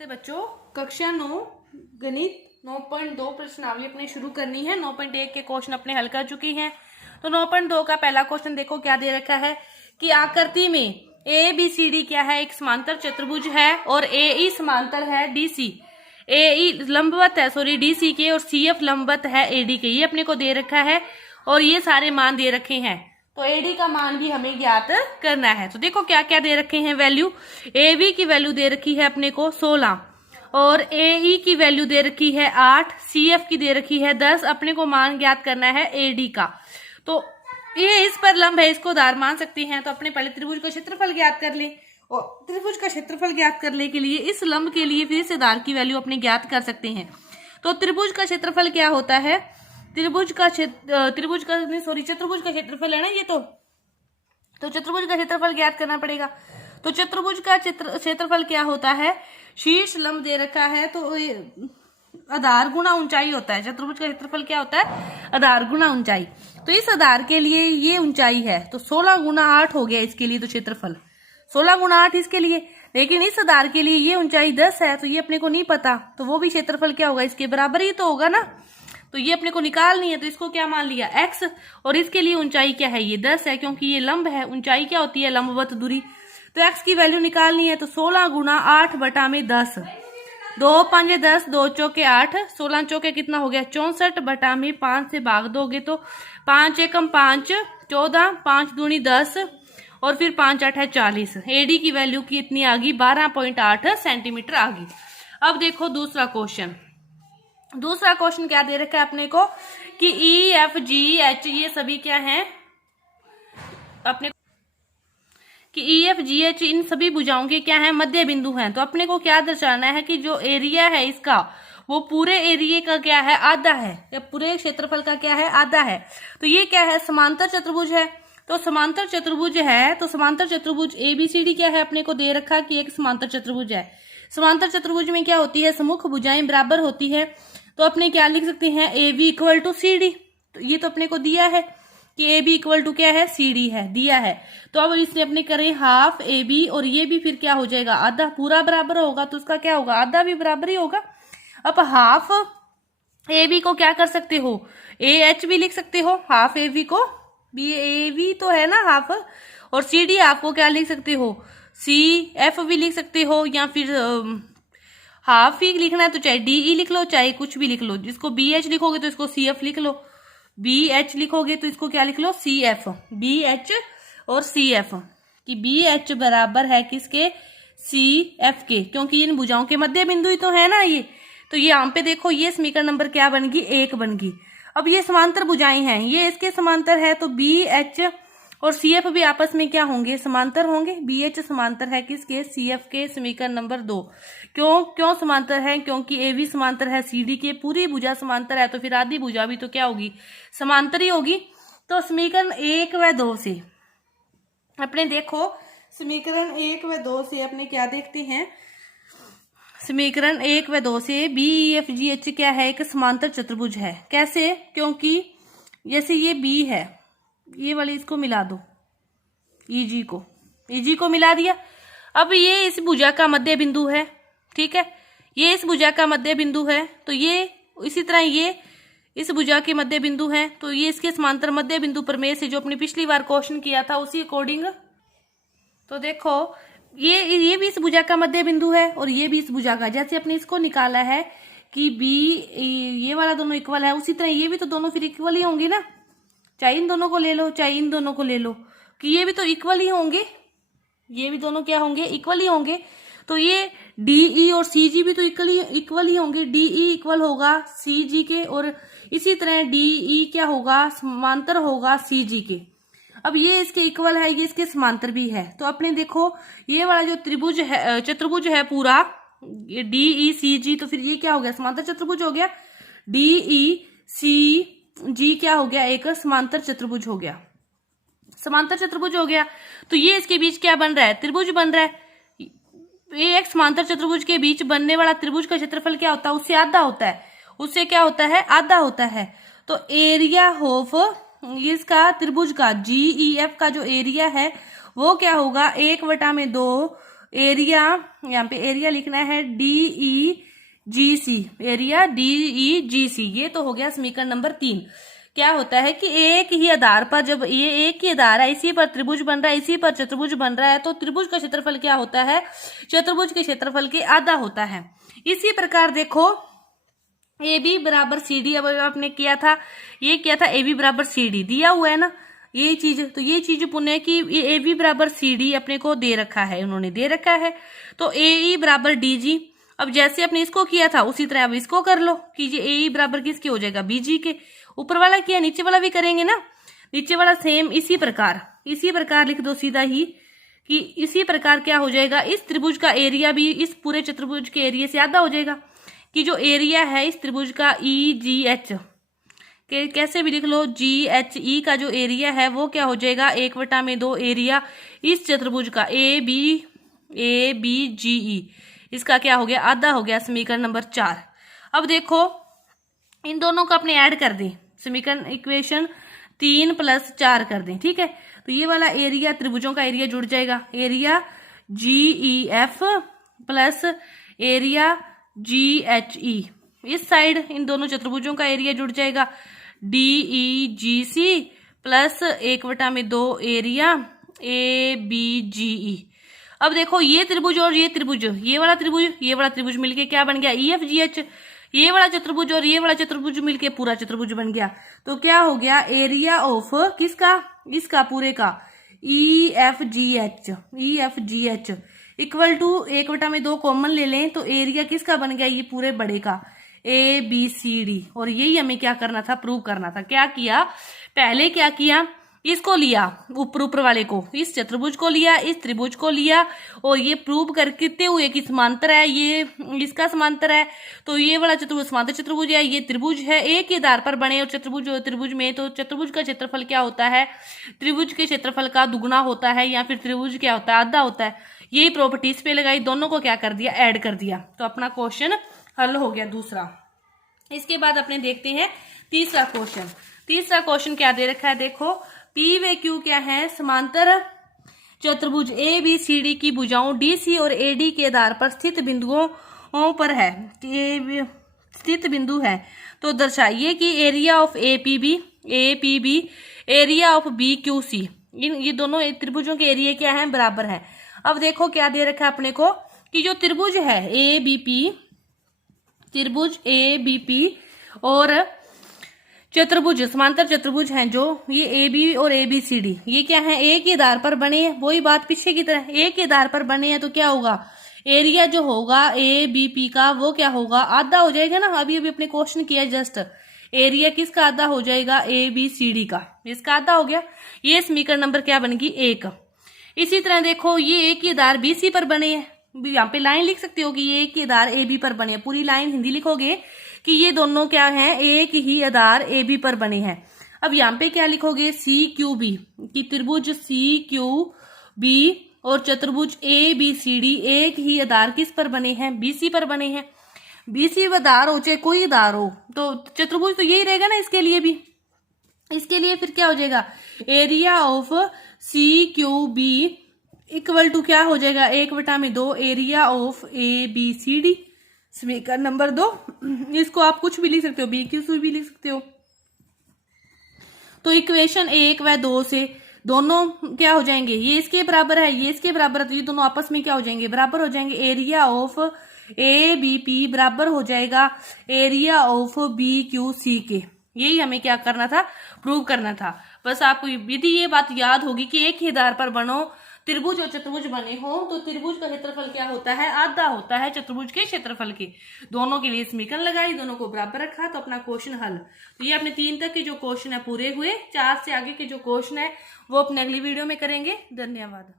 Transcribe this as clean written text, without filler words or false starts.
नमस्ते बच्चों, कक्षा 9 गणित 9.2 प्रश्नावली अपने शुरू करनी है। 9.1 के क्वेश्चन अपने हल कर चुकी हैं। तो 9.2 का पहला क्वेश्चन देखो क्या दे रखा है कि आकृति में ए बी सी डी क्या है, एक समांतर चतुर्भुज है और ए ई समांतर है डी सी, ए ई लंबवत है डी सी के और सी एफ लंबवत है ए डी के, ये अपने को दे रखा है और ये सारे मान दे रखे हैं। तो एडी का मान भी हमें ज्ञात करना है। तो देखो क्या क्या दे रखे हैं वैल्यू। ए बी की वैल्यू दे रखी है अपने को 16 और ए ई की वैल्यू दे रखी है 8, सी एफ की दे रखी है 10। अपने को मान ज्ञात करना है ए डी का। तो ये इस पर लंब है, इसको उदार मान सकते हैं। तो अपने पहले त्रिभुज का क्षेत्रफल ज्ञात कर ले और त्रिभुज का क्षेत्रफल ज्ञात करने के लिए इस लंब के लिए फिर से उदार की वैल्यू अपने ज्ञात कर सकते हैं। तो त्रिभुज का क्षेत्रफल क्या होता है, चतुर्भुज का क्षेत्रफल है ना ये। तो चतुर्भुज का क्षेत्रफल ज्ञात करना पड़ेगा। तो चतुर्भुज का क्षेत्रफल क्या होता है, शीर्ष लंब दे रखा है तो आधार गुणा ऊंचाई होता है। चतुर्भुज का क्षेत्रफल क्या होता है, आधार गुणा ऊंचाई। तो इस आधार के लिए ये ऊंचाई है तो 16 गुणा 8 हो गया इसके लिए। तो क्षेत्रफल 16 गुणा 8 इसके लिए, लेकिन इस आधार के लिए ये ऊंचाई 10 है तो ये अपने को नहीं पता। तो वो भी क्षेत्रफल क्या होगा, इसके बराबर ही तो होगा ना। तो ये अपने को निकालनी है तो इसको क्या मान लिया x, और इसके लिए ऊंचाई क्या है, ये 10 है क्योंकि ये लंब है। ऊंचाई क्या होती है, लंबवत दूरी। तो x की वैल्यू निकालनी है तो 16 गुणा 8 बटा में 10, 2 5 10, 2 चौके 8, 16 चौके कितना हो गया 64 बटा में 5 से भाग दोगे तो 5 एकम 5 14, 5 दूनी 10 और फिर 5 8 है 40। एडी की वैल्यू की इतनी आ गई 12.8 सेंटीमीटर आ गई। अब देखो दूसरा क्वेश्चन क्या दे रखा है अपने को कि ई एफ जी एच ये सभी क्या हैं अपने कि ई एफ जी एच इन सभी भुजाओं के क्या है, मध्य बिंदु हैं। तो अपने को क्या दर्शाना है कि जो एरिया है इसका वो पूरे एरिया का क्या है, आधा है, या पूरे क्षेत्रफल का क्या है, आधा है। तो ये क्या है, समांतर चतुर्भुज है। तो समांतर चतुर्भुज है तो समांतर चतुर्भुज ए बी सी डी क्या है, अपने को दे रखा कि एक समांतर चतुर्भुज है। समांतर चतुर्भुज में क्या होती है, सम्मुख भुजाएं बराबर होती है। तो अपने क्या लिख सकते हैं, A B equal to C D. तो ये तो अपने को दिया है कि ए बी इक्वल टू क्या है, सी डी है, दिया है। तो अब इसने अपने करें हाफ ए बी और ये भी फिर क्या हो जाएगा, आधा। पूरा बराबर होगा तो उसका क्या होगा, आधा भी बराबर ही होगा। अब हाफ ए बी को क्या कर सकते हो, ए एच भी लिख सकते हो, हाफ ए बी को बी ए बी तो है ना हाफ, और सी डी आपको क्या लिख सकते हो, सी एफ भी लिख सकते हो, या फिर हाफ ही लिखना है तो चाहे डी ई लिख लो चाहे कुछ भी लिख लो। जिसको बी एच लिखोगे तो इसको सी एफ लिख लो, बी एच लिखोगे तो इसको क्या लिख लो, सी एफ। बी एच और सी एफ कि बी एच बराबर है किसके, सी एफ के, क्योंकि इन भुजाओं के मध्य बिंदु ही तो है ना ये। तो ये यहाँ पे देखो ये समीकरण नंबर क्या बन गई, 1 बन गई। अब ये समांतर भुजाएं हैं, ये इसके समांतर है तो बी एच और सी एफ भी आपस में क्या होंगे, समांतर होंगे। बी एच समांतर है किसके, सी एफ के, समीकरण नंबर 2। क्यों समांतर है, क्योंकि ए बी समांतर है सी डी के, पूरी भुजा समांतर है तो फिर आधी भुजा भी तो क्या होगी, समांतर ही होगी। तो समीकरण 1 व 2 से अपने देखो, समीकरण 1 व 2 से अपने क्या देखते हैं, समीकरण 1 व 2 से B E F G H क्या है, एक समांतर चतुर्भुज है। कैसे, क्योंकि जैसे ये बी है, ये वाली इसको मिला दो, ईजी को मिला दिया। अब ये इस भुजा का मध्य बिंदु है, ठीक है, ये इस भुजा का मध्य बिंदु है। तो ये इसी तरह ये इस भुजा के मध्य बिंदु है तो ये इसके समांतर मध्य बिंदु प्रमेय से जो अपने पिछली बार क्वेश्चन किया था उसी अकॉर्डिंग। तो देखो ये भी इस भुजा का मध्य बिंदु है और ये भी इस भुजा का, जैसे अपने इसको निकाला है कि बी ये वाला दोनों इक्वल है, उसी तरह ये भी तो दोनों फिर इक्वल ही होंगे ना। चाहे इन दोनों को ले लो चाहे इन दोनों को ले लो कि ये भी तो इक्वल ही होंगे, ये भी दोनों क्या होंगे, इक्वल ही होंगे। तो ये डीई और सीजी भी तो इक्वल ही होंगे। डीई इक्वल होगा सीजी के और इसी तरह डीई क्या होगा, समांतर होगा सीजी के। अब ये इसके इक्वल है, ये इसके समांतर भी है। तो अपने देखो ये वाला जो त्रिभुज है, चतुर्भुज है पूरा डीई सी जी, तो फिर ये क्या हो गया, समांतर चतुर्भुज हो गया। डीई सी जी क्या हो गया, एक समांतर चतुर्भुज हो गया, समांतर चतुर्भुज हो गया। तो ये इसके बीच क्या बन रहा है, त्रिभुज बन रहा है। ये एक समांतर चतुर्भुज के बीच बनने वाला त्रिभुज का क्षेत्रफल क्या होता है, उससे आधा होता है, उससे क्या होता है, आधा होता है। तो एरिया ऑफ इसका त्रिभुज का जी ई एफ का जो एरिया है वो क्या होगा, 1/2 एरिया, यहाँ पे एरिया लिखना है DEGC, एरिया DEGC। ये तो हो गया समीकरण नंबर 3। क्या होता है कि एक ही आधार पर, जब ये एक ही आधार है, इसी पर त्रिभुज बन रहा है, इसी पर चतुर्भुज बन रहा है, तो त्रिभुज का क्षेत्रफल क्या होता है, चतुर्भुज के क्षेत्रफल के आधा होता है। इसी प्रकार देखो AB बराबर CD, अब आपने किया था, ये किया था AB बराबर CD दिया हुआ है ना, ये चीज, तो ये चीज पुण्य की AB बराबर CD अपने को दे रखा है, उन्होंने दे रखा है। तो AE बराबर DG, अब जैसे आपने इसको किया था उसी तरह अब इसको कर लो, कीजिए। AE बराबर किसके हो जाएगा, BG के। ऊपर वाला किया, नीचे वाला भी करेंगे ना, नीचे वाला सेम इसी प्रकार लिख दो सीधा ही, कि इसी प्रकार क्या हो जाएगा, इस त्रिभुज का एरिया भी इस पूरे चतुर्भुज के एरिया से आधा हो जाएगा, कि जो एरिया है इस त्रिभुज का EGH के कैसे भी लिख लो, GHE का जो एरिया है वो क्या हो जाएगा, 1/2 एरिया इस चतुर्भुज का ABGE, इसका क्या हो गया, आधा हो गया, समीकरण नंबर 4। अब देखो इन दोनों को अपने ऐड कर दें, समीकरण इक्वेशन 3 + 4 कर दें, ठीक है। तो ये वाला एरिया, त्रिभुजों का एरिया जुड़ जाएगा, area GEF plus area GHE, इस साइड इन दोनों चतुर्भुजों का एरिया जुड़ जाएगा, DEGC प्लस 1/2 एरिया ABGE। अब देखो ये त्रिभुज और ये त्रिभुज, ये वाला त्रिभुज मिलके क्या बन गया, EFGH। ये वाला चतुर्भुज और ये वाला चतुर्भुज मिलके पूरा चतुर्भुज बन गया। तो क्या हो गया, एरिया ऑफ किसका, इसका पूरे का EFGH इक्वल टू 1/2 कॉमन ले लें, तो एरिया किसका बन गया, ये पूरे बड़े का ABCD। और यही हमें क्या करना था, प्रूव करना था। क्या किया, पहले क्या किया, इसको लिया, ऊपर वाले को, इस चतुर्भुज को लिया, इस त्रिभुज को लिया, और ये प्रूव करते हुए कि समांतर है, ये इसका समांतर है, तो ये वाला चतुर्भुज समांतर चतुर्भुज है, ये त्रिभुज है, एक ही आधार पर बने और त्रिभुज में, तो चतुर्भुज का क्षेत्रफल क्या होता है, त्रिभुज के क्षेत्रफल का दुगुना होता है, या फिर त्रिभुज क्या होता है, आधा होता है। यही प्रॉपर्टीज पे लगाई, दोनों को क्या कर दिया, ऐड कर दिया, तो अपना क्वेश्चन हल हो गया दूसरा। इसके बाद अपने देखते हैं तीसरा क्वेश्चन क्या दे रखा है, देखो P व Q क्या है, समांतर चतुर्भुज ABCD की भुजाओं DC और AD के आधार पर स्थित बिंदुओं पर है, स्थित बिंदु है, तो दर्शाइए कि area of APB area of BQC, ये दोनों त्रिभुजों के एरिया क्या है, बराबर है। अब देखो क्या दे रखा है अपने को, कि जो त्रिभुज है ABP और चतुर्भुज, समांतर चतुर्भुज हैं जो ये AB और ABCD, ये क्या है, एक ही आधार पर बने हैं, वही बात पीछे की तरह, एक ही आधार पर बने हैं, तो क्या होगा, एरिया जो होगा ABP का वो क्या होगा, आधा हो जाएगा ना। अभी अपने क्वेश्चन किया जस्ट, एरिया किसका आधा हो जाएगा, ABCD का, इसका आधा हो गया। ये समीकरण नंबर क्या बनेगी, 1। इसी तरह देखो ये एक ही आधार BC पर बने हैं, यहाँ पे लाइन लिख सकते हो कि ये एक ही आधार AB पर बने हैं, पूरी लाइन हिंदी लिखोगे कि ये दोनों क्या हैं, एक ही आधार AB पर बने हैं। अब यहाँ पे क्या लिखोगे, CQB, कि त्रिभुज CQB और चतुर्भुज ABCD एक ही आधार किस पर बने हैं, BC पर बने हैं। BC आधार हो चाहे कोई आधार हो, तो चतुर्भुज तो यही रहेगा ना इसके लिए भी। इसके लिए फिर क्या हो जाएगा, area of CQB equal to क्या हो जाएगा, 1/2 एरिया ऑफ ABCD, समीकरण नंबर 2। इसको आप कुछ भी लिख सकते हो, BQC भी लिख सकते हो। तो इक्वेशन 1 व 2 से दोनों क्या हो जाएंगे, ये इसके बराबर है, ये इसके बराबर है, तो ये दोनों आपस में क्या हो जाएंगे, बराबर हो जाएंगे। एरिया ऑफ ABP बराबर हो जाएगा एरिया ऑफ BQC के। यही हमें क्या करना था, प्रूव करना था। बस आपको यदि ये बात याद होगी कि एक ही आधार पर बनो, त्रिभुज और चतुर्भुज बने हो, तो त्रिभुज का क्षेत्रफल क्या होता है, आधा होता है चतुर्भुज के क्षेत्रफल के। दोनों के लिए समीकरण लगाई, दोनों को बराबर रखा, तो अपना क्वेश्चन हल। तो ये अपने 3 तक के जो क्वेश्चन है पूरे हुए। 4 से आगे के जो क्वेश्चन है वो अपने अगली वीडियो में करेंगे। धन्यवाद।